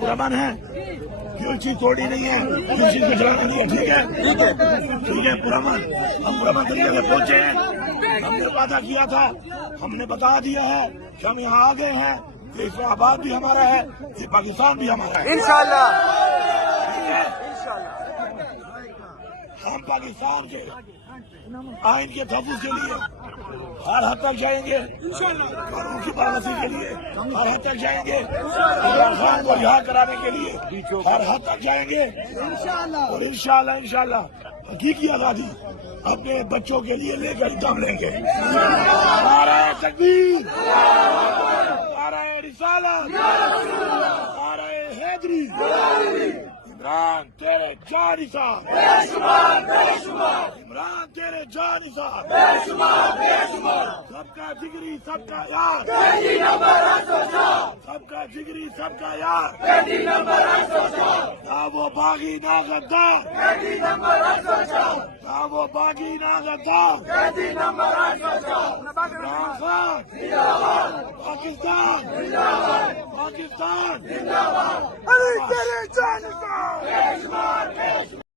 پرامن ہے کوئی چیز توڑی نہیں ہے، کوئی چیز کو جلانا نہیں ہے، ٹھیک ہے ٹھیک ہے پرامن ہم پرامن طریقے سے پہنچے ہیں، ہم نے وعدہ کیا تھا، ہم نے بتا دیا ہے کہ ہم یہاں آ گئے ہیں، کہ اسلام آباد بھی ہمارا ہے، یہ پاکستان بھی ہمارا ہے انشاءاللہ ہم پاکستان کے آئین کے تحفظ کے لیے ہر حد تک جائیں گے، قانون کی پابندی کے لیے ہر حد تک جائیں گے، عمران خان کو رہا کرانے کے لیے ہر حد تک جائیں گے، اور انشاءاللہ حقیقی آزادی اپنے بچوں کے لیے لے کر دم لیں گے۔ نعرہ تکبیر، نعرہ رسالت، نعرہ حیدری، عمران تیرے جانثار، عمران تیرے جانثار، سب کا جگری سب کا یار، سب کا جگری سب کا یار، نہ وہ باغی نہ غدار، نہ وہ باغی نہ غدار، عمران خان پاکستان، پاکستان، علی تیرے جانثار